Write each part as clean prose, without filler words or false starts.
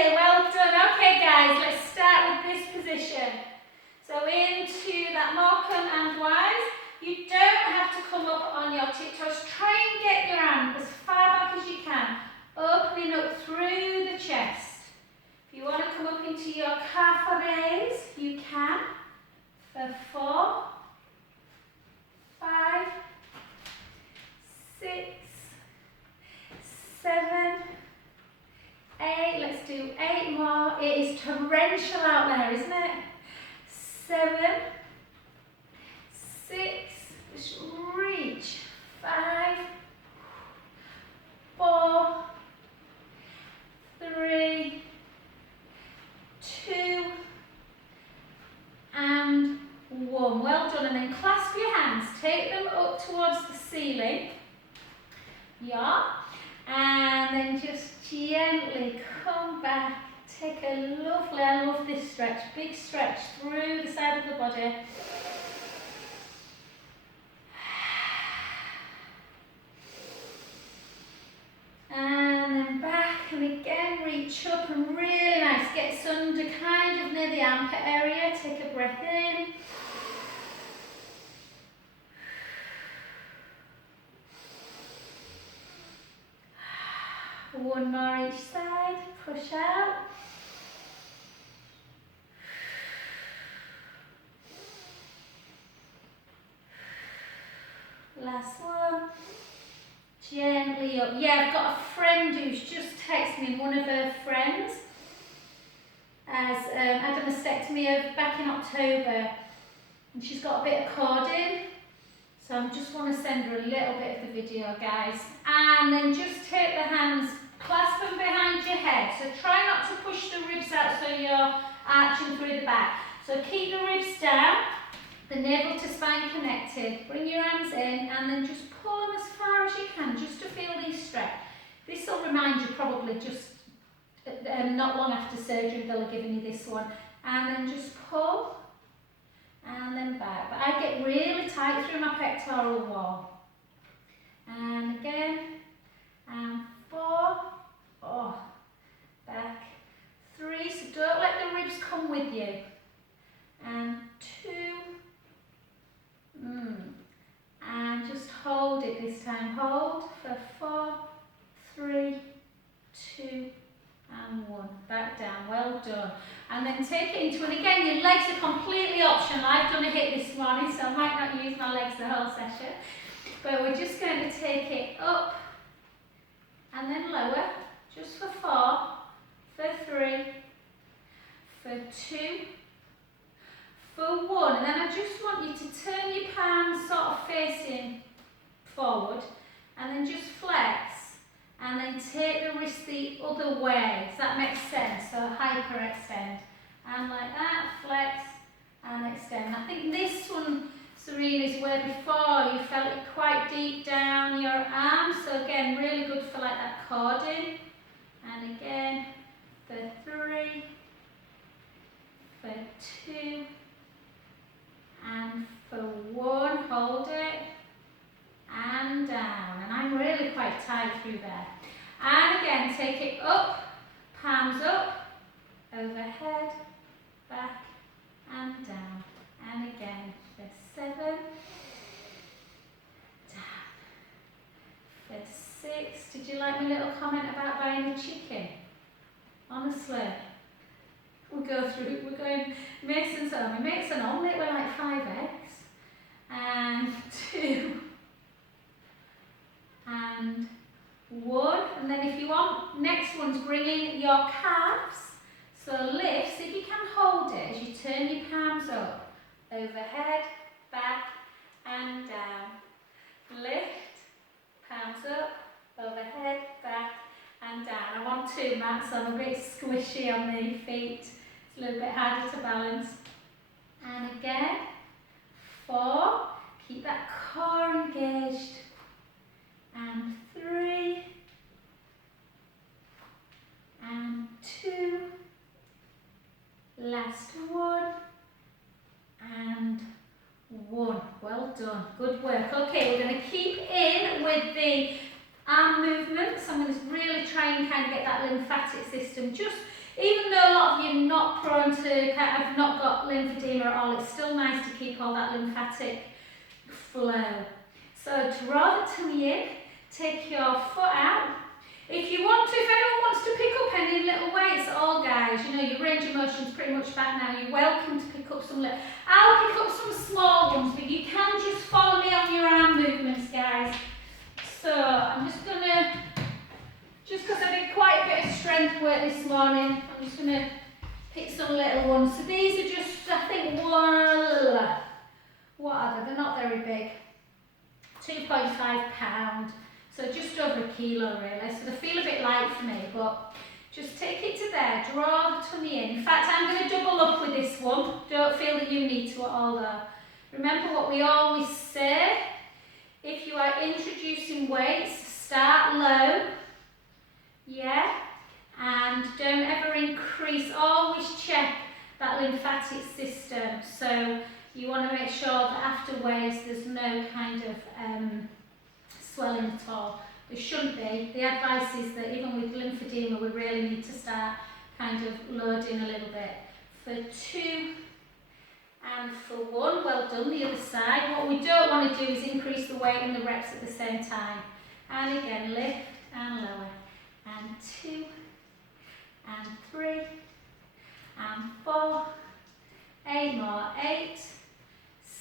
Okay, well done. Okay guys, let's start with this position. So into that Morecambe and Wise. You don't have to come up on your tiptoes. Try and get your arm as far back as you can, opening up through the chest. If you want to come up into your calf raise, you can. For 4, 5, 6, 7, 8. Let's do 8 more. It is torrential out there, isn't it? 7, 6, just reach. 5, 4, 3, 2, and 1. Well done. And then clasp your hands. Take them up towards the ceiling. Yeah. And then just gently come back. Take a lovely, I love this stretch, big stretch through the side of the body. And then back, and again reach up, and really nice. Get under kind of near the armpit area. Take a breath in. One more each side, push out. Last one. Gently up. Yeah, I've got a friend who's just texted me, one of her friends has had a mastectomy back in October, and she's got a bit of cording. So I just want to send her a little bit of the video, guys. And then just take the hands, clasp them behind your head. So try not to push the ribs out so you're arching through the back. So keep the ribs down, the navel to spine connected. Bring your arms in and then just pull them as far as you can, just to feel these stretch. This will remind you probably just not long after surgery they'll have given you this one. And then just pull. And then back. But I get really tight through my pectoral wall. And again. And 4. Oh. Back. 3. So don't let the ribs come with you. And 2. And just hold it this time. Hold for 4, 3, 2, and 1. Back down. Well done. And then take it into, and again, your legs are completely optional. I've done a hit this morning, so I might not use my legs the whole session. But we're just going to take it up and then lower, just for 4, for 3, for 2, for 1. And then I just want you to turn your palms sort of facing forward, and then just flex. And then take the wrist the other way. Does that make sense? So hyperextend. And like that, flex and extend. I think this one, Serena, is where before you felt it quite deep down your arms. So again, really good for like that cording. And again, for 3, for 2, and for 1. Hold it. And down, and I'm really quite tight through there. And again, take it up, palms up, overhead, back and down. And again, for 7, down. For 6, did you like my little comment about buying the chicken? Honestly, we'll go through, we're going, Mason's home, he makes an omelette with like 5 eggs, and 2, and 1, and then if you want, next one's bringing your calves, so lift, so if you can hold it as you turn your palms up, overhead, back and down, lift, palms up, overhead, back and down. I want 2 mats, so I'm a bit squishy on the feet, it's a little bit harder to balance. And again, 4, keep that core engaged. And 3, and 2, last 1, and 1. Well done, good work. Okay, we're going to keep in with the arm movements. I'm going to really try and kind of get that lymphatic system. Just Even though a lot of you are not prone to, have not got lymphedema at all, it's still nice to keep all that lymphatic flow. So draw the tummy in, take your foot out. If you want to, if anyone wants to pick up any little weights at all, guys, you know, your range of motion's pretty much back now, you're welcome to pick up some little. I'll pick up some small ones, but you can just follow me on your arm movements, guys. So I'm just gonna, just because I did quite a bit of strength work this morning, I'm just gonna pick some little ones. So these are just, I think, what are they? They're not very big. 2.5 pounds. So just over a kilo really, so they feel a bit light for me, but just take it to there, draw the tummy in. In fact, I'm going to double up with this one. Don't feel that you need to at all though. Remember what we always say, if you are introducing weights, start low, yeah, and don't ever increase, always check that lymphatic system. So you want to make sure that after weights there's no kind of swelling at all. There shouldn't be. The advice is that even with lymphedema we really need to start kind of loading a little bit. For 2 and for 1, well done, the other side. What we don't want to do is increase the weight and the reps at the same time. And again, lift and lower. And 2 and 3 and 4, 8 more, 8,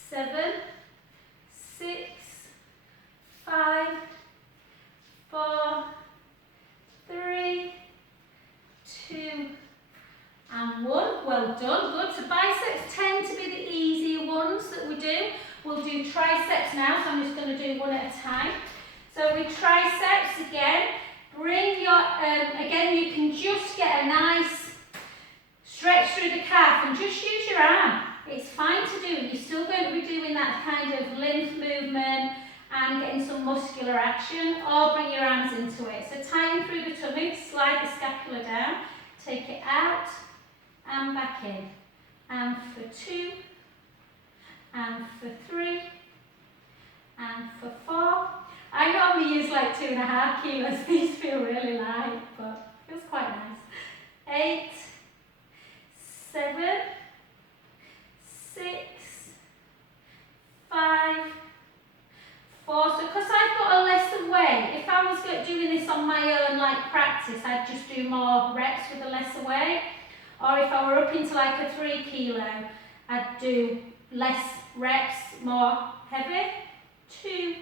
7, 6, 5, 4, 3, 2 and 1. Well done, good. So biceps tend to be the easier ones that we do. We'll do triceps now, so I'm just going to do one at a time. So with triceps again, bring your, again you can just get a nice stretch through the calf and just use your arm. It's fine to do, you're still going to be doing that kind of lymph movement and getting some muscular action, or bring your arms into it. So tighten through the tummy, slide the scapula down, take it out and back in. And for 2, and for 3, and for 4. I normally use like 2.5 kilos, these feel really light, but it feels quite nice. 8, 7, 6, 5, 4. So because I've got a lesser weight, if I was doing this on my own like practice, I'd just do more reps with a lesser weight. Or if I were up into like a 3 kilo, I'd do less reps, more heavy. 2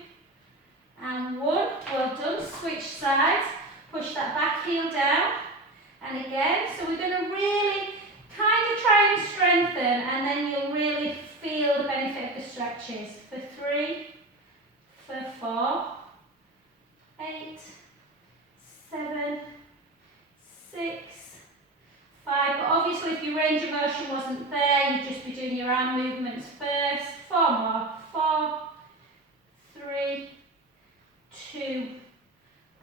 and 1. Well done. Switch sides. Push that back heel down. And again, so we're going to really kind of try and strengthen, and then you'll really feel the benefit of the stretches. For 3, for 4, 8, 7, 6, 5. But obviously if your range of motion wasn't there, you'd just be doing your arm movements first. 4 more. 4, 3, 2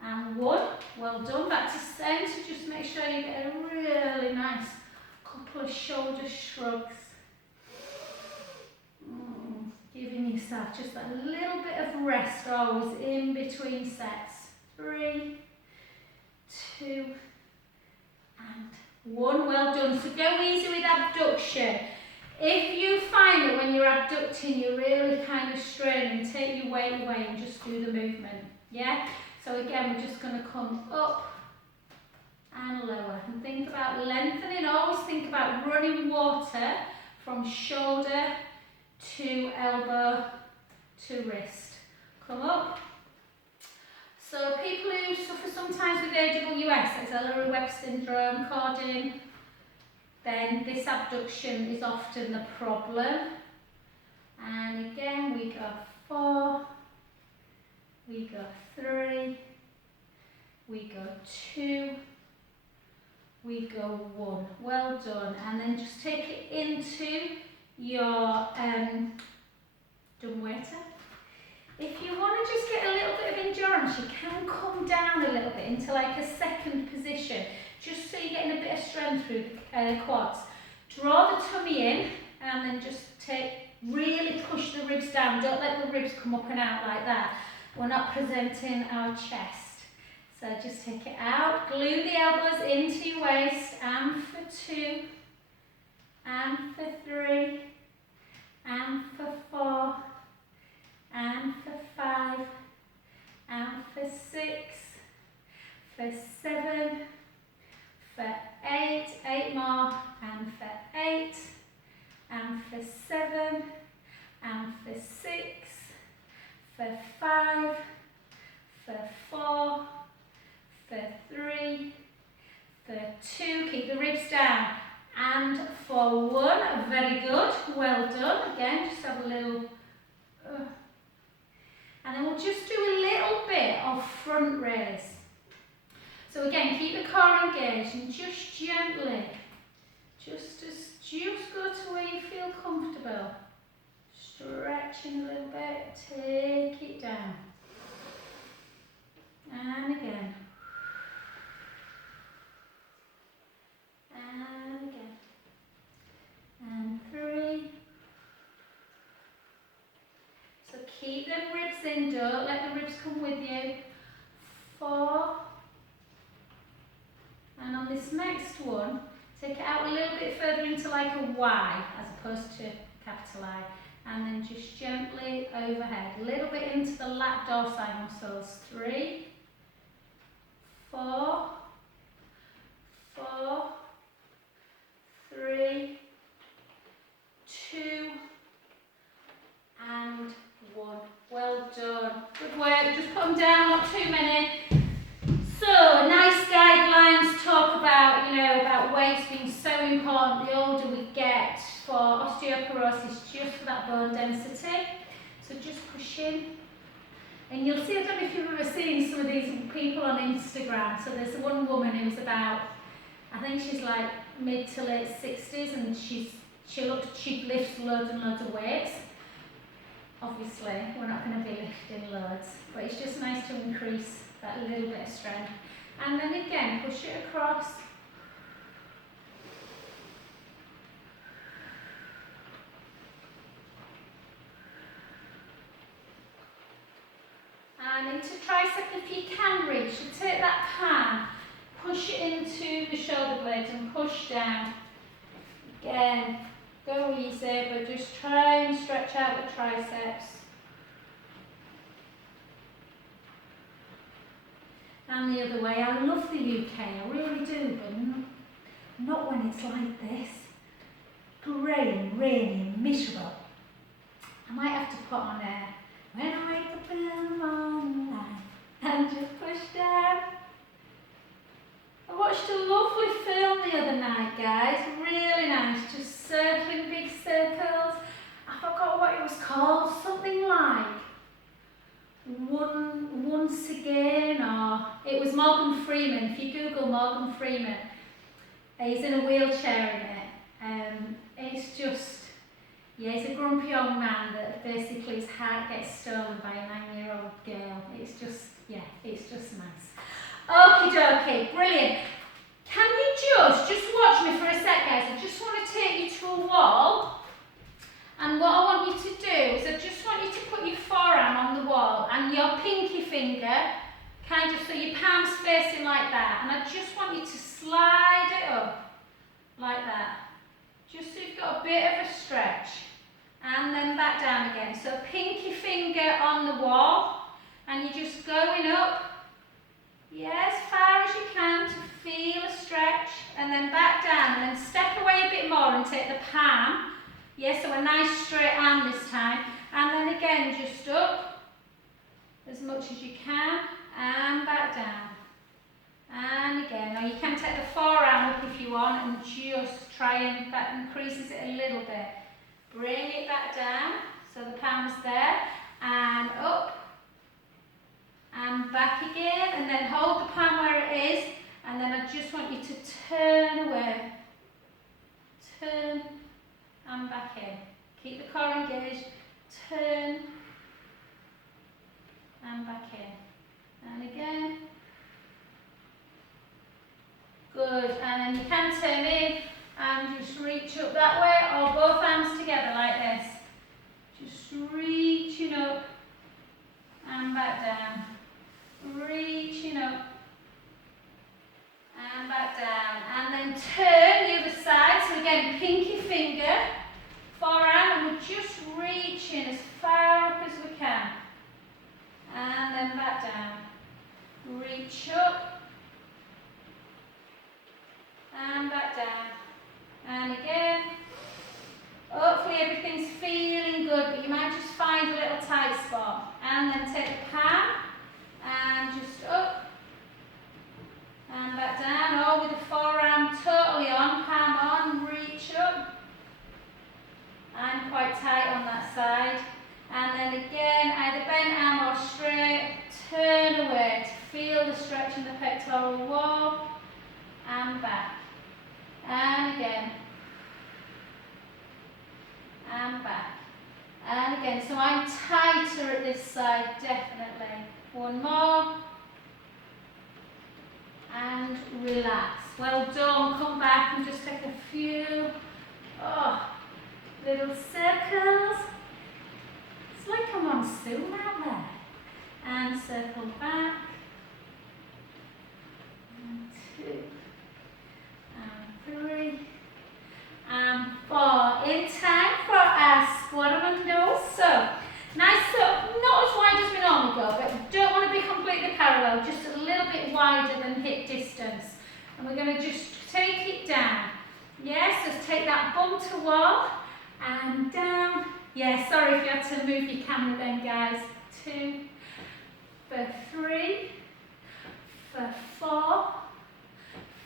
and 1. Well done. Back to centre. Just make sure you get a really nice couple of shoulder shrugs. Giving yourself just a little bit of rest always in between sets. 3, 2 and 1. Well done. So go easy with abduction. If you find that when you're abducting you're really kind of straining, take your weight away and just do the movement. Yeah? So again, we're just going to come up and lower. And think about lengthening. Always think about running water from shoulder to elbow to wrist. Come up. So people who suffer sometimes with AWS, axillary web syndrome, cording, then this abduction is often the problem. And again, we go 4, we go 3, we go 2, we go 1. Well done. And then just take it into your dumbwaiter. If you want to just get a little bit of endurance, you can come down a little bit into like a second position, just so you're getting a bit of strength through the quads. Draw the tummy in and then just really push the ribs down. Don't let the ribs come up and out like that. We're not presenting our chest. So just take it out, glue the elbows into your waist, and for 2, and for 3, and for 4, and for 5, and for 6, for 7, for 8, 8 more, and for 8, and for 7, and for 6, for 5, for 4, for 3, for 2, keep the ribs down, and for 1, very good, well done. Again, just have a little, and then we'll just do a little bit of front raise. So again, keep the core engaged and just gently, just go to where you feel comfortable. Stretching a little bit, take it down. And again. And again. And 3. So keep them ribs in, don't let the ribs come with you. 4. And on this next one, take it out a little bit further into like a Y as opposed to capital I. And then just gently overhead, a little bit into the lat dorsi muscles. 3, 4, 4, 3, 2, and 1. Well done. Good work. Just put them down, not too many. So, nice guidelines talk about, about weights being so important the older we get for osteoporosis, just for that bone density. So just push in. And you'll see, I don't know if you've ever seen some of these people on Instagram. So there's one woman who's about, I think she's like mid to late 60s, and she lifts loads and loads of weights. Obviously, we're not going to be lifting loads, but it's just nice to increase that little bit of strength. And then again, push it across. And into tricep if you can reach. So take that palm, push it into the shoulder blades and push down. Again, go easy, but just try and stretch out the triceps. And the other way. I love the UK, I really do, but not when it's like this. Grey, rainy, miserable. I might have to put on a when I wake up in the morning and just push down. I watched a lovely film the other night, guys, really nice, just circling big circles. I forgot what it was called, something like Once Again, or it was Morgan Freeman. If you Google Morgan Freeman, he's in a wheelchair in it. It's just, yeah, he's a grumpy young man that basically his heart gets stolen by a 9-year-old girl. It's just, yeah, it's just nice. Okie dokie, brilliant. Can you just watch me for a sec, guys? I just want to take you to a wall. And what I want you to do is I just want you to put your forearm on the wall and your pinky finger, kind of so your palm's facing like that. And I just want you to slide it up like that. Just so you've got a bit of a stretch. And then back down again. So pinky finger on the wall. And you're just going up. Yeah, as far as you can to feel a stretch. And then back down. And then step away a bit more and take the palm. Yeah, so a nice straight arm this time. And then again, just up as much as you can. And back down. And again, or you can take the forearm up if you want and just try and that increases it a little bit. Bring it back down, so the palm's there, and up, and back again, and then hold the palm where it is, and then I just want you to turn away. Turn, and back in. Keep the core engaged, turn, and back in. And again. Good, and then you can turn in and just reach up that way, or both arms together like this. Just reaching up and back down. Reaching up And back down. And then turn the other side. So again, pinky finger, forearm, and we're just reaching as far up as we can. And then back down. Reach up. And back down. And again. Hopefully everything's feeling good, but you might just find a little tight spot. And then take the palm and just up and back down, or with the forearm totally on, palm on, reach up. I'm quite tight on that side. And then again, either bent arm or straight, turn away to feel the stretch in the pectoral wall, and back. And again. And back. And again, so I'm tighter at this side, definitely. One more. And relax. Well done. Come back and just take a few little circles. It's like a monsoon out there. And circle back. And 2. And 3. And 4. In time for our squat on nose. So, nice up, not as wide as we normally go, but don't want to be completely parallel, just a little bit wider than hip distance. And we're going to just take it down. Yes, just take that bum to wall and down. Yeah, sorry if you had to move your camera then, guys. 2, for 3, for 4,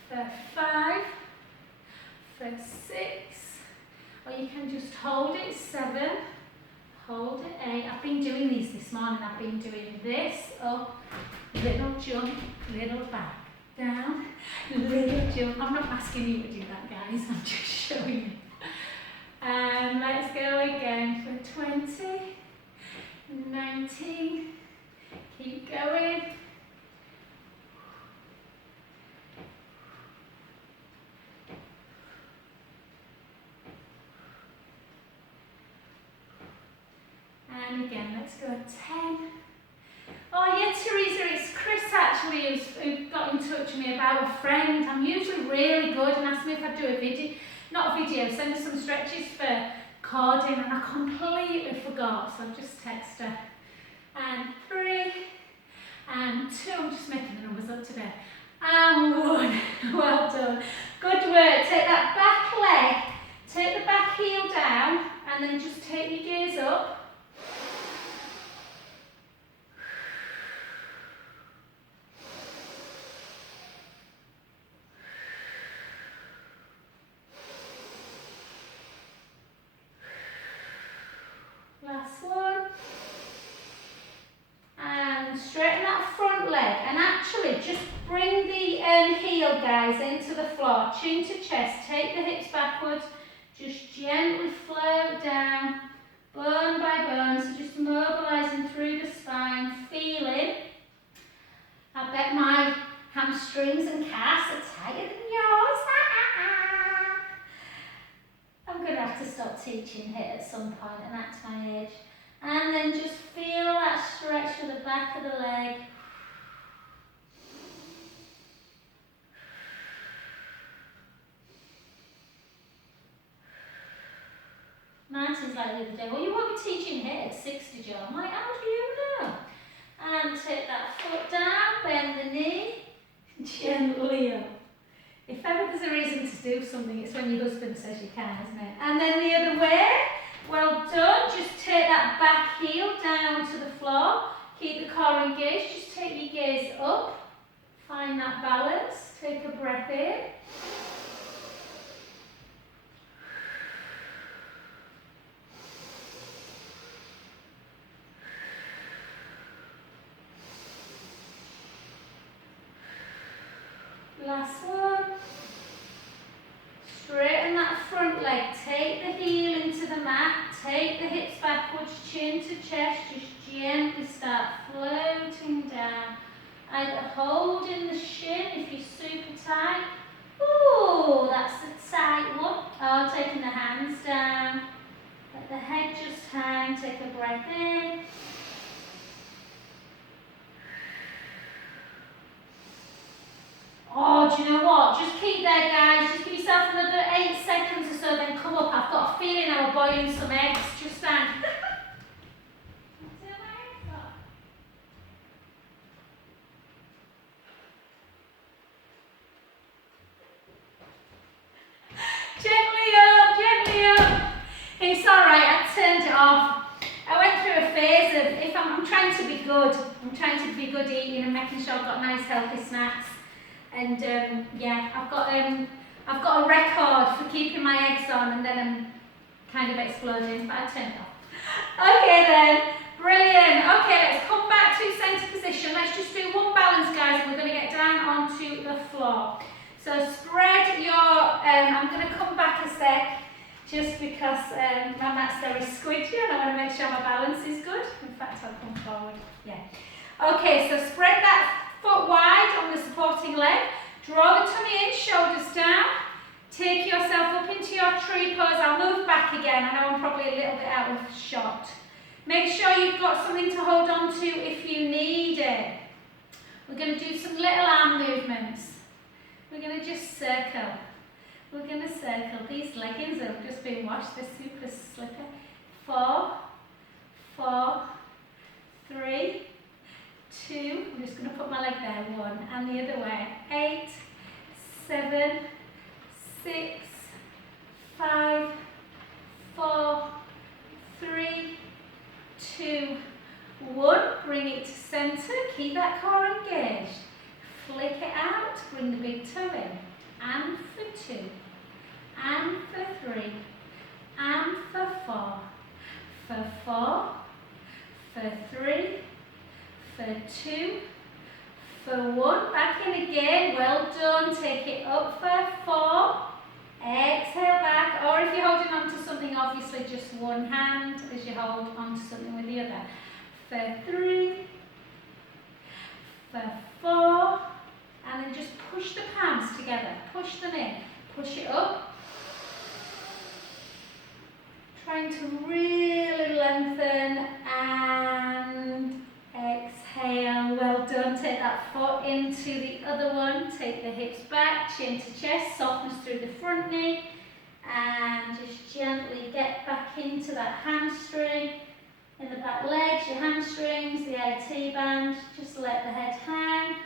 for 5, for 6, or you can just hold it, 7, hold it, 8. I've been doing these this morning. I've been doing this, up, little jump, little back, down, little jump. I'm not asking you to do that, guys, I'm just showing you. And let's go again for 20, 19, keep going. And again, let's go 10. Oh yeah, Teresa, it's Chris actually who got in touch with me about a friend. I'm usually really good and asked me if I'd do a video, not a video, send her some stretches for cording, and I completely forgot, so I've just texted her. And 3, and 2, I'm just making the numbers up today. And 1, well done. Good work, take that back leg, take the back heel down, and then just take your gaze up. Last one. And straighten that front leg. And actually, just bring the heel, guys, into the floor. Chin to chest. Take the hips backwards. Just gently float down, bone by bone. So just mobilising through the spine, feeling. I bet my hamstrings and calves are tighter than yours. I'm going to have to stop teaching here at some point, and that's my age. And then just feel that stretch for the back of the leg. Martin's like the other day, well, you won't be teaching here at 60, Joe. I'm like, how do you know? And take that foot down, bend the knee, gently up. If ever there's a reason to do something, it's when your husband says you can, isn't it? And then the other way. Well done. Just take that back heel down to the floor. Keep the core engaged. Just take your gaze up. Find that balance. Take a breath in. Last one. Straighten that front leg. Take the heel into the mat. Take the hips backwards, chin to chest. Just gently start floating down. Either holding the shin if you're super tight. Ooh, that's the tight one. Or taking the hands down. Let the head just hang. Take a breath in. Oh, do you know what? Just keep there, guys. Just give yourself another 8 seconds or so, then come up. I've got a feeling I was boiling some eggs. Just stand. Gently up, gently up. It's alright, I turned it off. I went through a phase of, if I'm trying to be good, I'm trying to be good eating and making sure I've got nice healthy snacks. And yeah, I've got a record for keeping my eggs on and then I'm kind of exploding, but I turned it off. Okay then, brilliant. Okay, let's come back to centre position. Let's just do one balance, guys, and we're going to get down onto the floor. So spread your, I'm going to come back a sec, just because my mat's very squidgy and I want to make sure my balance is good. In fact, I'll come forward, yeah. Okay, so spread that foot wide on the supporting leg. Draw the tummy in, shoulders down. Take yourself up into your tree pose. I'll move back again. I know I'm probably a little bit out of shot. Make sure you've got something to hold on to if you need it. We're going to do some little arm movements. We're going to just circle. We're going to circle. These leggings have just been washed. They're super slippery. 4, 4, 3, 2. I'm just going to put my leg there. 1 and the other way. 8, 7, 6, 5, 4, 3, 2, 1. Bring it to centre. Keep that core engaged. Flick it out. Bring the big toe in. And for 2. And for 3. And for 4. For 4. For 3. For 2. For 1. Back in again. Well done. Take it up for 4. Exhale back. Or if you're holding on to something, obviously just one hand as you hold on to something with the other. For 3. For 4. And then just push the palms together. Push them in. Push it up. Trying to really lengthen and exhale. Well done. Take that foot into the other one. Take the hips back, chin to chest, softness through the front knee. And just gently get back into that hamstring. In the back legs, your hamstrings, the IT band. Just let the head hang.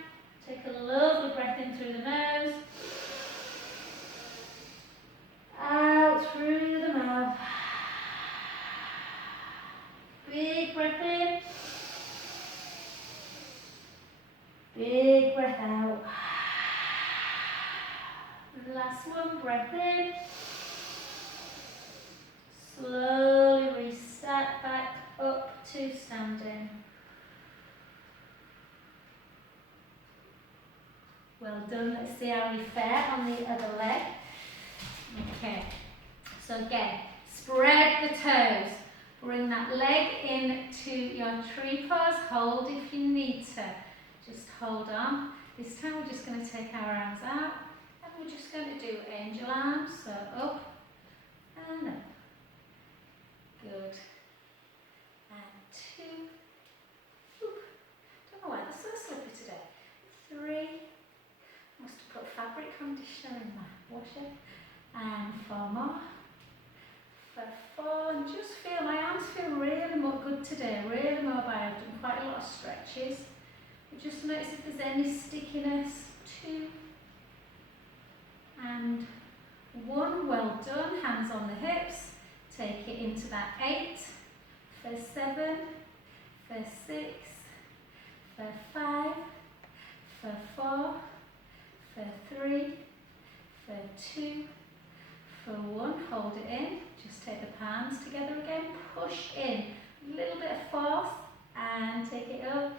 Take a lovely breath in through the nose. Out through the mouth. Big breath in. Big breath out. Last one, breath in. Slowly reset back up to standing. Well done. Let's see how we fare on the other leg. Okay. So again, spread the toes. Bring that leg into your tree pose. Hold if you need to. Just hold on. This time we're just going to take our arms out and we're just going to do angel arms. So up and up. Good. And 2. Oop. Don't know why they're so slippery today. 3. Must have put fabric conditioner in my washer. And 4 more. For 4. And just feel, my arms feel really more good today. Really mobile. I've done quite a lot of stretches. But just notice if there's any stickiness. 2. And 1. Well done. Hands on the hips. Take it into that 8. For 7. For 6. For 5. For 4. For 3, for 2, for 1, hold it in, just take the palms together again, push in, a little bit of force, and take it up.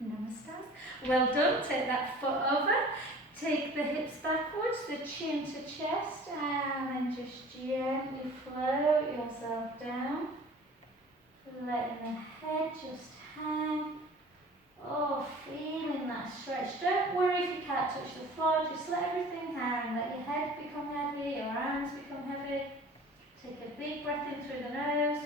Namaste. Well done, take that foot over, take the hips backwards, the chin to chest, and then just gently float yourself down. Letting the head just hang. Oh, feeling that stretch. Don't worry if you can't touch the floor, just let everything hang. Let your head become heavy, your arms become heavy. Take a big breath in through the nose.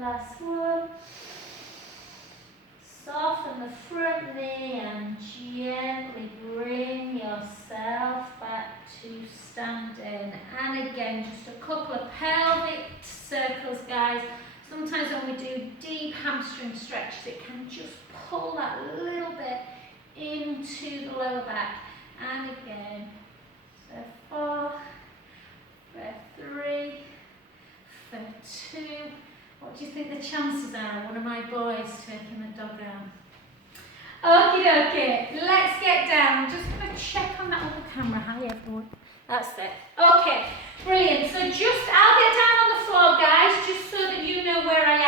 Last one. Soften the front knee and gently bring yourself back to standing. And again, just a couple of pelvic circles, guys. Sometimes when we do deep hamstring stretches, it can just pull that little bit into the lower back. And again, so 4, for 3, for 2. What do you think the chances are of one of my boys taking the dog out? Okie dokie, let's get down. I'm just going to check on that other camera. Hi everyone. That's it. Okay, brilliant. So I'll get down on the floor, guys, just so that you know where I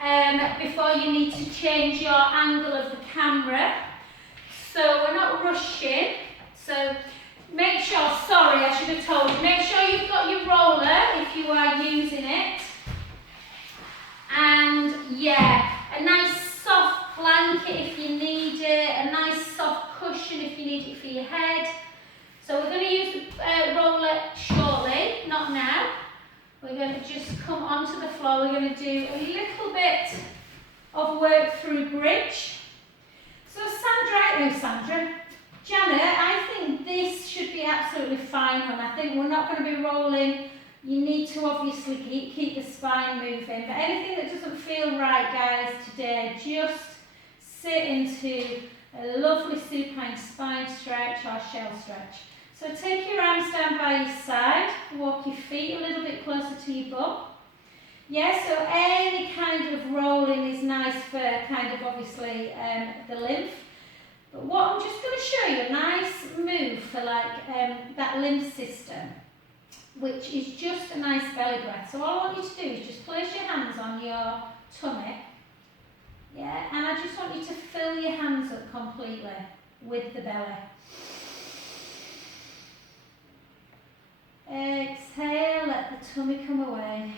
am before you need to change your angle of the camera. So we're not rushing. So make sure, sorry, I should have told you, make sure you've got your roller if you are using it. And yeah, a nice soft blanket if you need it, a nice soft cushion if you need it for your head. So we're going to use the roller shortly, not now. We're going to just come onto the floor. We're going to do a little bit of work through bridge. So Janet, I think this should be absolutely fine, and I think we're not going to be rolling. You need to obviously keep the spine moving, but anything that doesn't feel right, guys, today, just sit into a lovely supine spine stretch or shell stretch. So take your arms down by your side, walk your feet a little bit closer to your bum. Yeah, so any kind of rolling is nice for kind of obviously the lymph. But what I'm just going to show you, a nice move for like that lymph system, which is just a nice belly breath. So all I want you to do is just place your hands on your tummy. Yeah, and I just want you to fill your hands up completely with the belly. Exhale, let the tummy come away.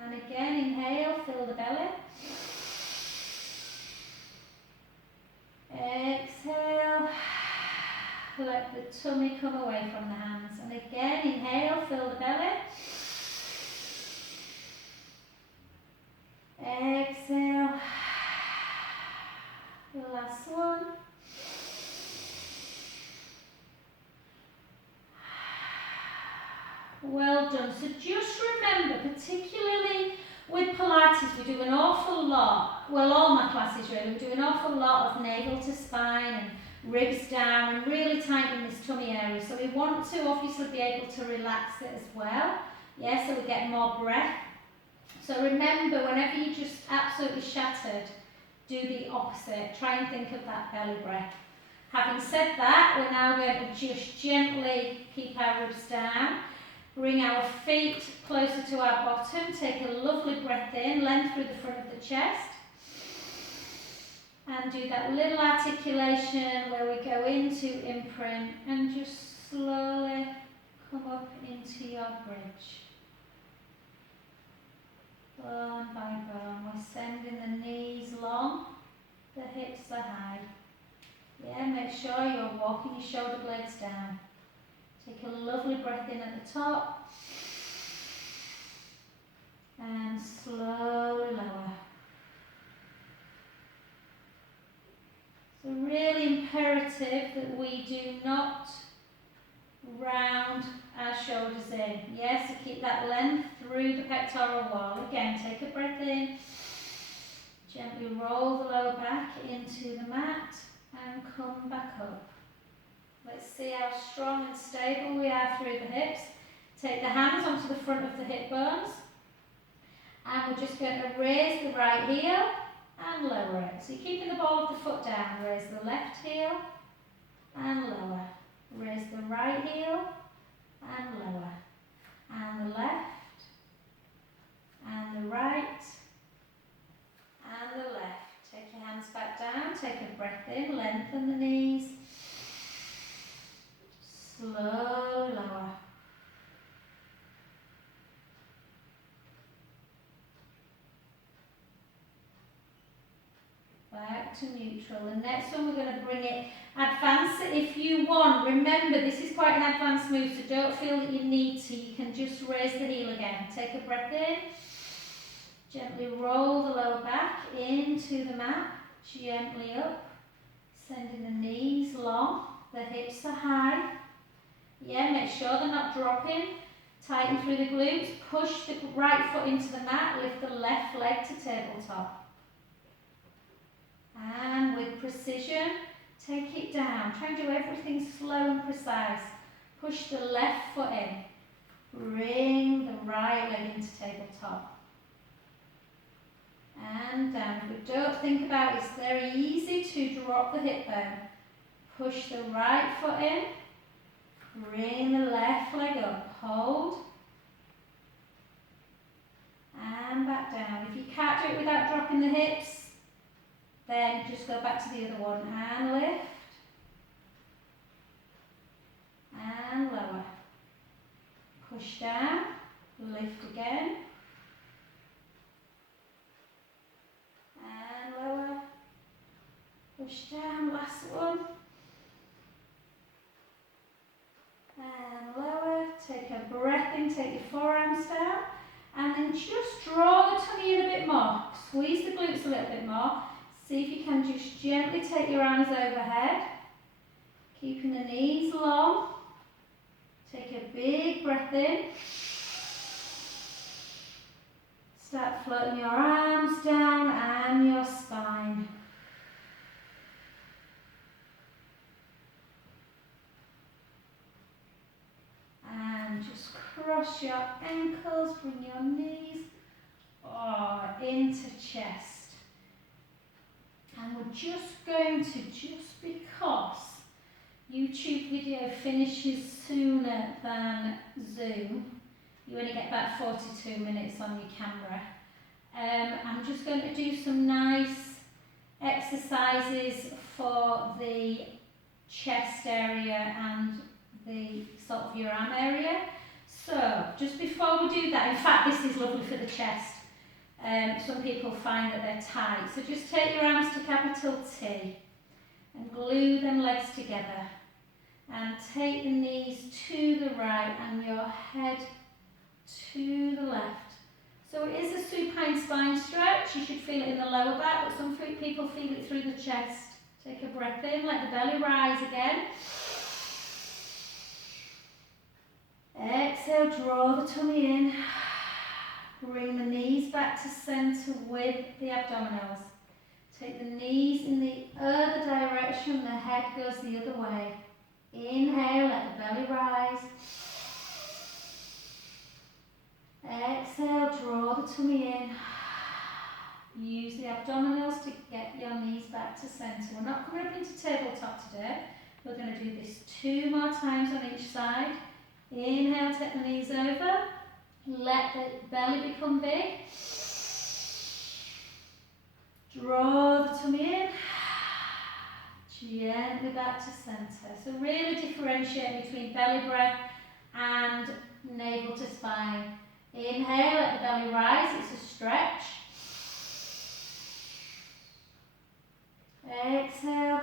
And again, inhale, fill the belly. Exhale, let the tummy come away from the hands. And again, inhale, fill the belly. Exhale. Last one. Well done. So just remember, particularly with Pilates, we do an awful lot, well, all my classes really, we do an awful lot of navel to spine and ribs down and really tighten this tummy area. So we want to obviously be able to relax it as well. Yeah, so we get more breath. So remember, whenever you're just absolutely shattered, do the opposite. Try and think of that belly breath. Having said that, we're now going to just gently keep our ribs down. Bring our feet closer to our bottom. Take a lovely breath in, length through the front of the chest. And do that little articulation where we go into imprint and just slowly come up into your bridge. Bone by bone. We're sending the knees long, the hips are high. Yeah, make sure you're walking your shoulder blades down. Take a lovely breath in at the top and slowly lower. So really imperative that we do not round our shoulders in. Yes, so keep that length through the pectoral wall. Again, take a breath in. Gently roll the lower back into the mat and come back up. Let's see how strong and stable we are through the hips. Take the hands onto the front of the hip bones. And we're just going to raise the right heel and lower it. So you're keeping the ball of the foot down. Raise the left heel and lower. Raise the right heel and lower. And the left and the right and the left. Take your hands back down. Take a breath in. Lengthen the knees. Slow lower. back to neutral. The next one we're going to bring it, advance it if you want. Remember, this is quite an advanced move, so don't feel that you need to. You can just raise the heel again. Take a breath in. Gently roll the lower back into the mat. Gently up. Sending the knees long. The hips are high. Yeah, make sure they're not dropping. Tighten through the glutes. Push the right foot into the mat. Lift the left leg to tabletop. And with precision, take it down. Try and do everything slow and precise. Push the left foot in. Bring the right leg into tabletop. And down. But don't think about it. It's very easy to drop the hip bone. Push the right foot in. Bring the left leg up. Hold. And back down. If you can't do it without dropping the hips, then just go back to the other one and lift and lower. Push down, lift again and lower. Push down, last one. And lower. Take a breath in, take your forearms down and then just draw the tummy in a bit more. Squeeze the glutes a little bit more. See if you can just gently take your arms overhead, keeping the knees long. Take a big breath in. Start floating your arms down and your spine. And just cross your ankles, bring your knees into chest. And we're just going to, just because YouTube video finishes sooner than Zoom, you only get about 42 minutes on your camera. I'm just going to do some nice exercises for the chest area and the sort of your arm area. So just before we do that, in fact this is lovely for the chest. Some people find that they're tight. So just take your arms to capital T and glue them legs together. And take the knees to the right and your head to the left. So it is a supine spine stretch. You should feel it in the lower back, but some people feel it through the chest. Take a breath in, let the belly rise again. Exhale, draw the tummy in. Bring the knees back to centre with the abdominals. Take the knees in the other direction, the head goes the other way. Inhale, let the belly rise. Exhale, draw the tummy in. Use the abdominals to get your knees back to centre. We're not coming up into tabletop today. We're going to do this 2 more times on each side. Inhale, take the knees over. Let the belly become big. Draw the tummy in. Gently back to centre. So really differentiate between belly breath and navel to spine. Inhale, let the belly rise. It's a stretch. Exhale.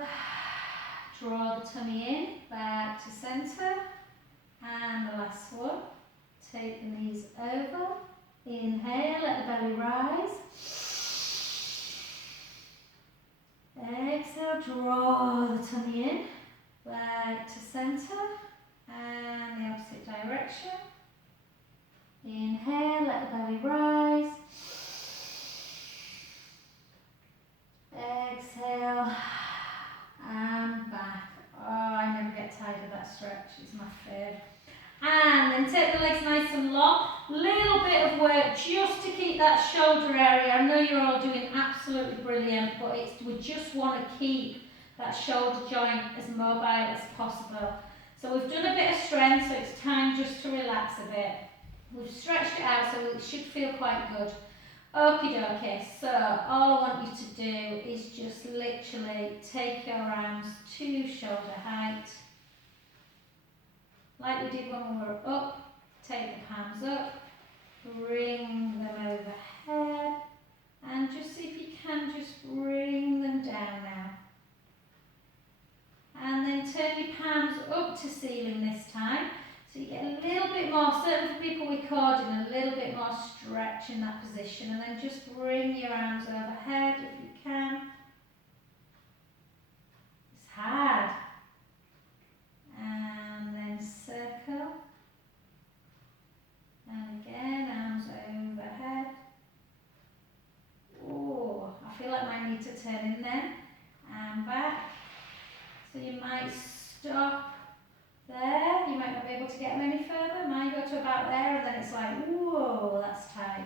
Draw the tummy in. Back to centre. And the last one. Take the knees over. Inhale, let the belly rise. Exhale, draw the tummy in. Back to centre. And the opposite direction. Inhale, let the belly rise. Exhale. And back. Oh, I never get tired of that stretch. It's my favourite. And then take the legs nice and long. Little bit of work just to keep that shoulder area. I know you're all doing absolutely brilliant, but we just want to keep that shoulder joint as mobile as possible. So we've done a bit of strength, so it's time just to relax a bit. We've stretched it out, so it should feel quite good. Okie dokie, so all I want you to do is just literally take your arms to shoulder height. Like we did when we were up, take the palms up, bring them overhead, and just see if you can, just bring them down now. And then turn your palms up to ceiling this time. So you get a little bit more, certainly for people with coordinate, a little bit more stretch in that position. And then just bring your arms overhead if you can. It's hard. And then circle. And again, arms overhead. Oh, I feel like I need to turn in there. And back. So you might stop there. You might not be able to get them any further. Might go to about there and then it's like, whoa, that's tight.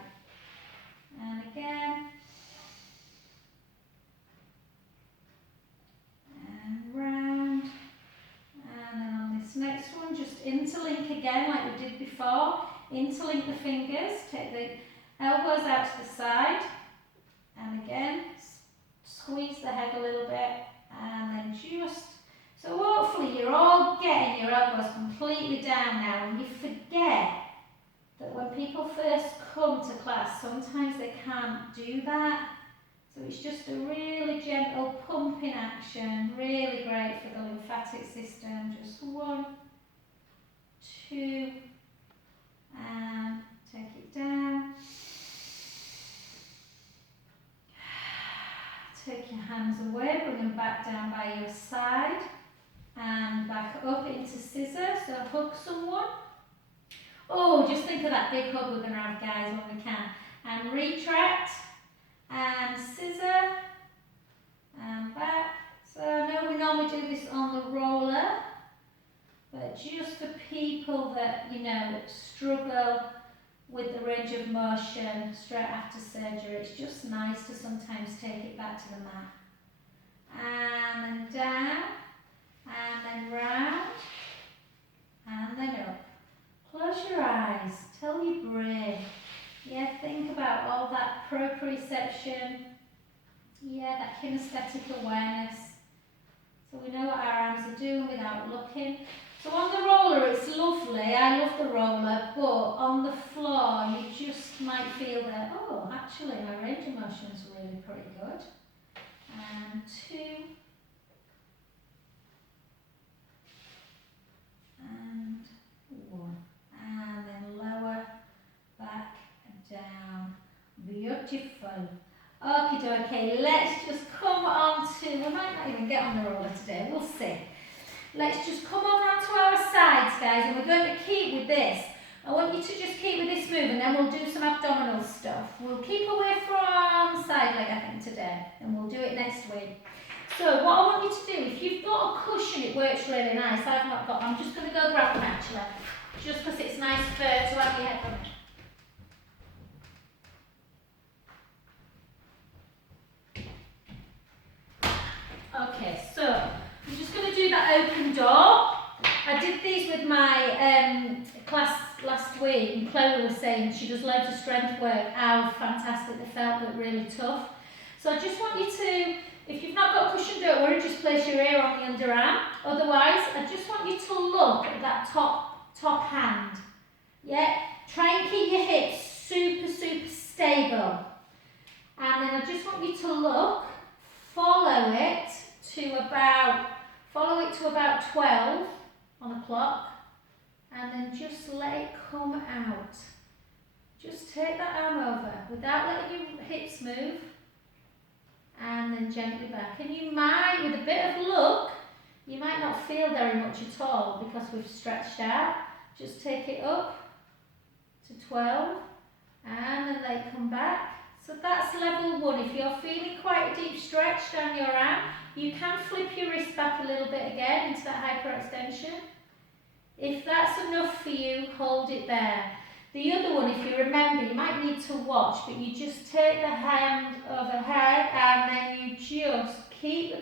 And again. And round. And then on this next one, just interlink again like we did before. Interlink the fingers, take the elbows out to the side. And again, squeeze the head a little bit. And then just, so hopefully you're all getting your elbows completely down now. And you forget that when people first come to class, sometimes they can't do that. So it's just a really gentle pumping action, really great for the lymphatic system. Just 1, 2, and take it down. Take your hands away, bring them back down by your side and back up into scissor, so hug someone. Oh, just think of that big hug we're going to have, guys, when we can. And retract and scissor and back. So I know we normally do this on the roller, but just for people that, you know, struggle with the range of motion straight after surgery, it's just nice to sometimes take it back to the mat. And then down, and then round, and then up. Close your eyes, tell your brain, yeah, think about all that proprioception, yeah, that kinesthetic awareness. So we know what our arms are doing without looking. So on the roller it's lovely, I love the roller, but on the floor you just might feel that, oh, actually my range of motion is really pretty good. And 2. And 1. And then lower, back, down. Beautiful. Okie dokie, let's just come on to, we might not even get on the roller today, we'll see. Let's just come over onto our sides, guys, and we're going to keep with this. I want you to just keep with this move, and then we'll do some abdominal stuff. We'll keep away from side leg, I think, today, and we'll do it next week. So what I want you to do, if you've got a cushion, it works really nice. I've not got, I'm just going to go grab one actually, just because it's nice to have your head on it. Okay, so I'm just going to do that open door. I did these with my class last week, and Chloe was saying she does loads of strength work. How fantastic they felt, but really tough. So I just want you to, if you've not got a cushion, don't worry, just place your ear on the underarm. Otherwise, I just want you to look at that top hand. Yeah, try and keep your hips super stable. And then I just want you to look, follow it to about 12 on a clock, and then just let it come out. Just take that arm over without letting your hips move, and then gently back. And you might, with a bit of luck, you might not feel very much at all because we've stretched out. Just take it up to 12, and then let it come back. So that's level 1. If you're feeling quite a deep stretch down your arm, you can flip your wrist back a little bit again into that hyperextension. If that's enough for you, hold it there. The other one, if you remember, you might need to watch, but you just take the hand overhead and then you just keep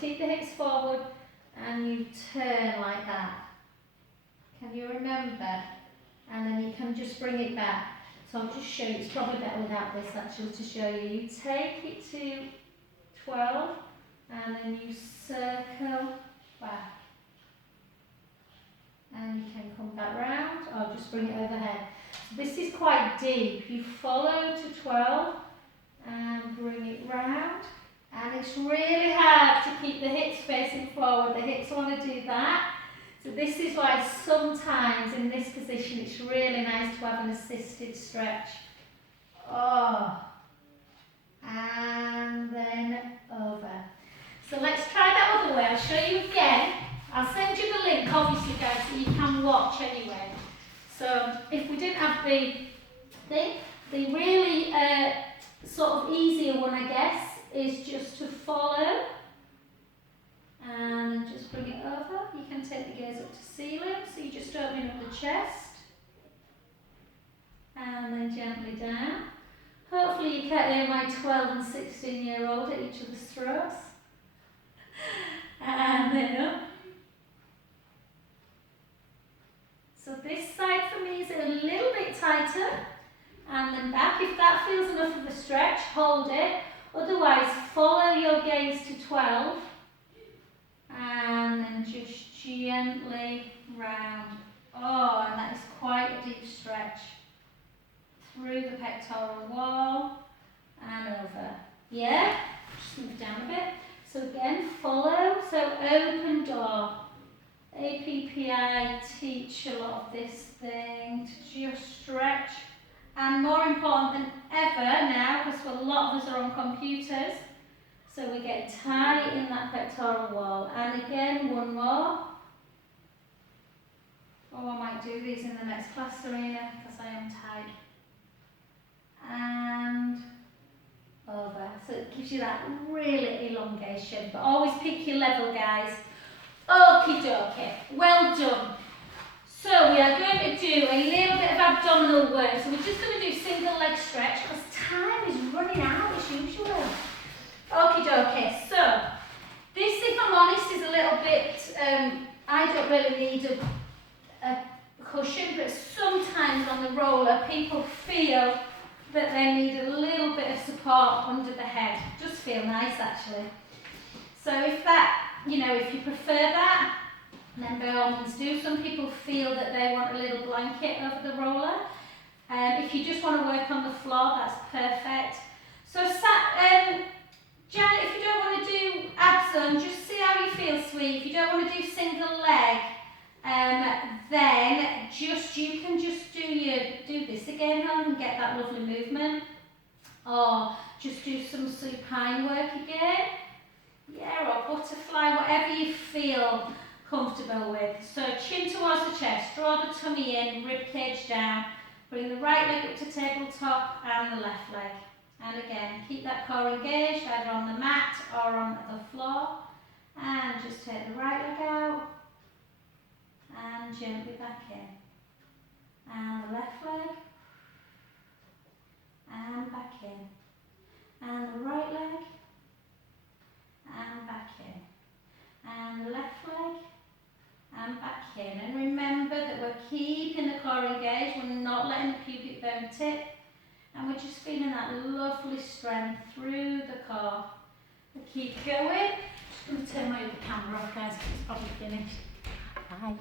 keep the hips forward and you turn like that. Can you remember? And then you can just bring it back. So I'll just show you, it's probably better without this actually to show you. You take it to 12 and then you circle back. And you can come back round, or just bring it overhead. So this is quite deep. You follow to 12 and bring it round. And it's really hard to keep the hips facing forward. The hips want to do that. So this is why sometimes in this position it's really nice to have an assisted stretch. Oh. And then over. So let's try that other way. I'll show you again. I'll send you the link, obviously, guys, so you can watch anyway. So if we didn't have the thing, the really sort of easier one, I guess, is just to follow and just bring it over. You can take the gaze up to ceiling, so you just open up the chest and then gently down. Hopefully you can't hear my 12 and 16-year-old at each other's throats. And then up. So this side for me is a little bit tighter, and then back. If that feels enough of a stretch, hold it. Otherwise, follow your gaze to 12, and then just gently round. Oh, and that is quite a deep stretch. Through the pectoral wall, and over. Yeah? Just move down a bit. So again, follow. So open door. APPI teach a lot of this thing to just stretch, and more important than ever now, because a lot of us are on computers, so we get tight in that pectoral wall. And again, one more. Oh, I might do these in the next class, Serena, because I am tight. And over. So it gives you that really elongation, but always pick your level, guys. Okie dokie, well done. So we are going to do a little bit of abdominal work. So we're just going to do single leg stretch because time is running out as usual. Okie dokie, so this, if I'm honest, is a little bit, I don't really need a cushion, but sometimes on the roller people feel that they need a little bit of support under the head. Just feel nice actually. So if that, you know, if you prefer that, then by all means do. Some people feel that they want a little blanket over the roller. If you just want to work on the floor, that's perfect. So Janet, if you don't want to do abs on, just see how you feel, sweet. If you don't want to do single leg, then you can just do this again, hon, and get that lovely movement. Or just do some supine work again. Yeah, or butterfly, whatever you feel comfortable with. So chin towards the chest, draw the tummy in, rib cage down. Bring the right leg up to tabletop and the left leg. And again, keep that core engaged, either on the mat or on the floor. And just take the right leg out. And gently back in. And the left leg. And back in. And the right leg. And back in. And the left leg. And back in. And remember that we're keeping the core engaged. We're not letting the pubic bone tip. And we're just feeling that lovely strength through the core. We'll keep going. Just going to turn my other camera off, guys, because it's probably finished. Bye.